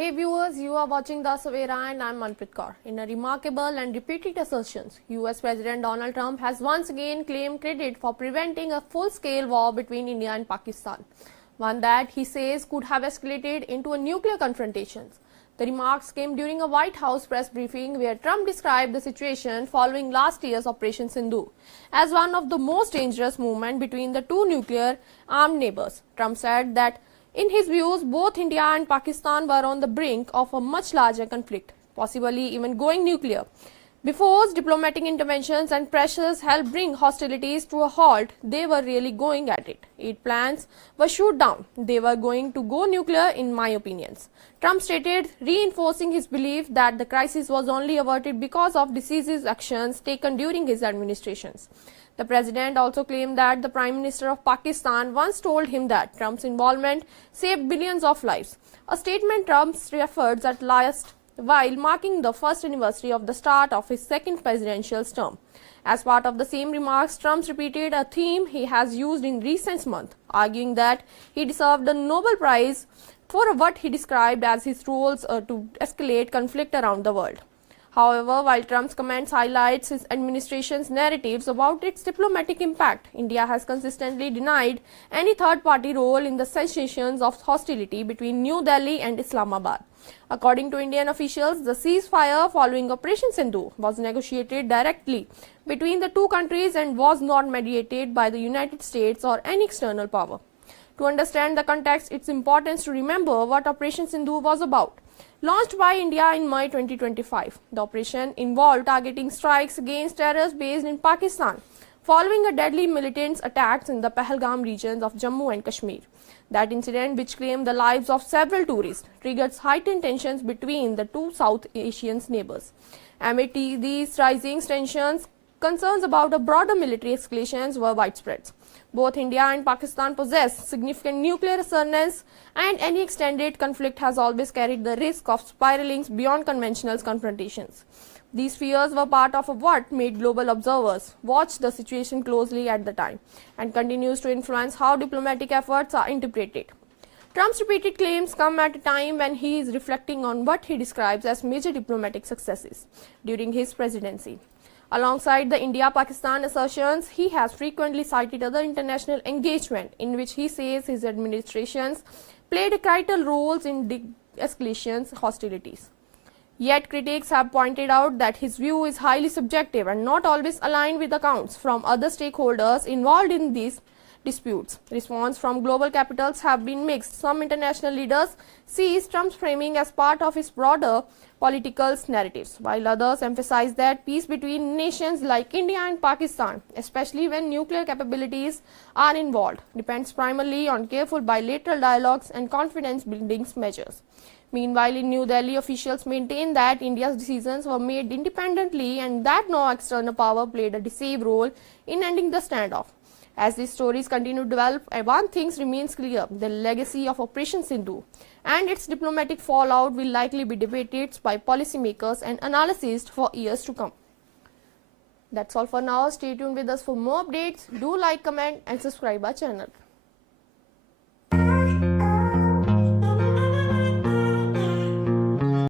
Hey viewers, you are watching The Savera and I am Manpreet Kaur. In a remarkable and repeated assertions, US President Donald Trump has once again claimed credit for preventing a full-scale war between India and Pakistan, one that he says could have escalated into a nuclear confrontation. The remarks came during a White House press briefing where Trump described the situation following last year's Operation Sindhu as one of the most dangerous movements between the two nuclear-armed neighbors. Trump said that in his views, both India and Pakistan were on the brink of a much larger conflict, possibly even going nuclear. Before diplomatic interventions and pressures helped bring hostilities to a halt, they were really going at it. 8 plans were shot down. They were going to go nuclear, in my opinions. Trump stated, reinforcing his belief that the crisis was only averted because of decisive actions taken during his administrations. The president also claimed that the Prime Minister of Pakistan once told him that Trump's involvement saved billions of lives, a statement Trump referred at last while marking the first anniversary of the start of his second presidential term. As part of the same remarks, Trump repeated a theme he has used in recent months, arguing that he deserved the Nobel Prize for what he described as his roles to escalate conflict around the world. However, while Trump's comments highlights his administration's narratives about its diplomatic impact, India has consistently denied any third-party role in the cessations of hostility between New Delhi and Islamabad. According to Indian officials, the ceasefire following Operation Sindhu was negotiated directly between the two countries and was not mediated by the United States or any external power. To understand the context, it's important to remember what Operation Sindhu was about. Launched by India in May 2025, the operation involved targeting strikes against terrorists based in Pakistan, following a deadly militant attacks in the Pahalgam regions of Jammu and Kashmir. That incident, which claimed the lives of several tourists, triggered heightened tensions between the two South Asian neighbors. Amid these rising tensions, concerns about a broader military escalations were widespread. Both India and Pakistan possess significant nuclear arsenals, and any extended conflict has always carried the risk of spiraling beyond conventional confrontations. These fears were part of what made global observers watch the situation closely at the time and continues to influence how diplomatic efforts are interpreted. Trump's repeated claims come at a time when he is reflecting on what he describes as major diplomatic successes during his presidency. Alongside the India-Pakistan assertions, he has frequently cited other international engagement in which he says his administrations played vital roles in de-escalation hostilities. Yet critics have pointed out that his view is highly subjective and not always aligned with accounts from other stakeholders involved in these disputes. Response from global capitals have been mixed. Some international leaders see Trump's framing as part of his broader political narratives, while others emphasize that peace between nations like India and Pakistan, especially when nuclear capabilities are involved, depends primarily on careful bilateral dialogues and confidence-building measures. Meanwhile, in New Delhi, officials maintain that India's decisions were made independently and that no external power played a decisive role in ending the standoff. As these stories continue to develop, one thing remains clear: the legacy of Operation Sindhu and its diplomatic fallout will likely be debated by policymakers and analysts for years to come. That's all for now. Stay tuned with us for more updates. Do like, comment and subscribe our channel.